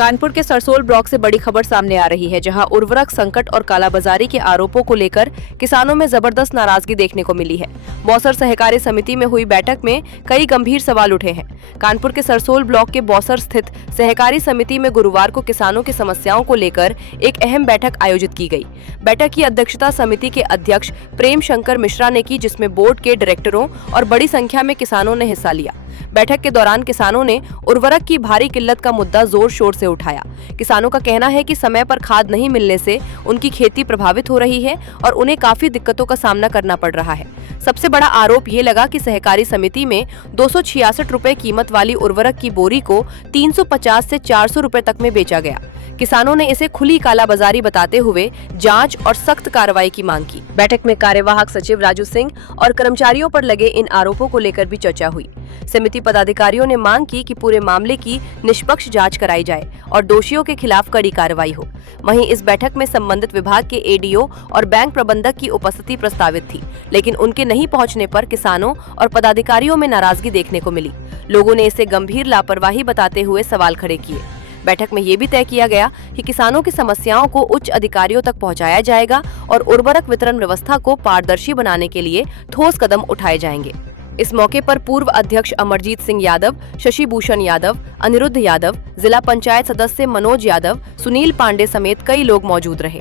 कानपुर के सरसोल ब्लॉक से बड़ी खबर सामने आ रही है, जहां उर्वरक संकट और कालाबाजारी के आरोपों को लेकर किसानों में जबरदस्त नाराजगी देखने को मिली है। बौसर सहकारी समिति में हुई बैठक में कई गंभीर सवाल उठे हैं। कानपुर के सरसोल ब्लॉक के बौसर स्थित सहकारी समिति में गुरुवार को किसानों की समस्याओं को लेकर एक अहम बैठक आयोजित की गई। बैठक की अध्यक्षता समिति के अध्यक्ष प्रेम शंकर मिश्रा ने की, जिसमें बोर्ड के डायरेक्टरों और बड़ी संख्या में किसानों ने हिस्सा लिया। बैठक के दौरान किसानों ने उर्वरक की भारी किल्लत का मुद्दा जोर शोर से उठाया। किसानों का कहना है कि समय पर खाद नहीं मिलने से उनकी खेती प्रभावित हो रही है और उन्हें काफी दिक्कतों का सामना करना पड़ रहा है। सबसे बड़ा आरोप ये लगा कि सहकारी समिति में 266 रुपए कीमत वाली उर्वरक की बोरी को 350 से 400 रुपए तक में बेचा गया। किसानों ने इसे खुली कालाबाजारी बताते हुए जांच और सख्त कार्रवाई की मांग की। बैठक में कार्यवाहक सचिव राजू सिंह और कर्मचारियों पर लगे इन आरोपों को लेकर भी चर्चा हुई। समिति पदाधिकारियों ने मांग की कि पूरे मामले की निष्पक्ष जांच कराई जाए और दोषियों के खिलाफ कड़ी कार्रवाई हो। वहीं इस बैठक में संबंधित विभाग के एडीओ और बैंक प्रबंधक की उपस्थिति प्रस्तावित थी, लेकिन उनके नहीं पहुंचने पर किसानों और पदाधिकारियों में नाराजगी देखने को मिली। लोगों ने इसे गंभीर लापरवाही बताते हुए सवाल खड़े किए। बैठक में ये भी तय किया गया कि किसानों की समस्याओं को उच्च अधिकारियों तक पहुंचाया जाएगा और उर्वरक वितरण व्यवस्था को पारदर्शी बनाने के लिए ठोस कदम उठाए जाएंगे। इस मौके पर पूर्व अध्यक्ष अमरजीत सिंह यादव, शशि भूषण यादव, अनिरुद्ध यादव, जिला पंचायत सदस्य मनोज यादव, सुनील पांडे समेत कई लोग मौजूद रहे।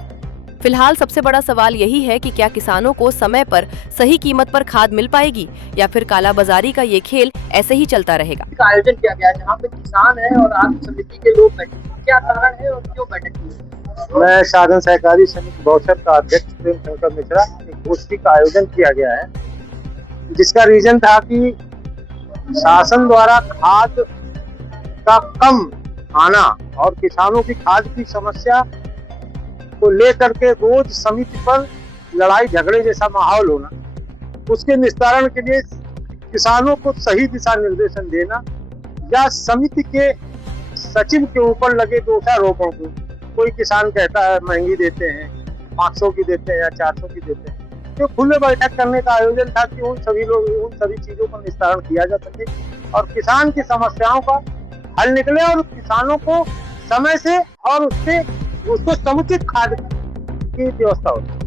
फिलहाल सबसे बड़ा सवाल यही है कि क्या किसानों को समय पर सही कीमत पर खाद मिल पाएगी या फिर कालाबाजारी का ये खेल ऐसे ही चलता रहेगा। आयोजन किया गया जहाँ पे किसान है और आप समिति के लोग बैठे, क्या कारण है और क्यों बैठक की? मैं साधन सहकारी समिति बौसर का अध्यक्ष प्रेम शंकर मिश्रा। एक गोष्ठी का आयोजन किया गया है, जिसका रीजन था कि शासन द्वारा खाद का कम आना और किसानों की खाद की समस्या को लेकर के रोज समिति पर लड़ाई झगड़े जैसा माहौल होना, उसके निस्तारण के लिए किसानों को सही दिशा निर्देशन देना या समिति के सचिव के ऊपर लगे दोषारोपों को, कोई किसान कहता है महंगी देते हैं, 500 की देते हैं या 400 की देते हैं, तो खुले बैठक करने का आयोजन था कि उन सभी चीजों का निस्तारण किया जा सके और किसान की समस्याओं का हल निकले और किसानों को समय से और उसको समुचित खाद की व्यवस्था हो।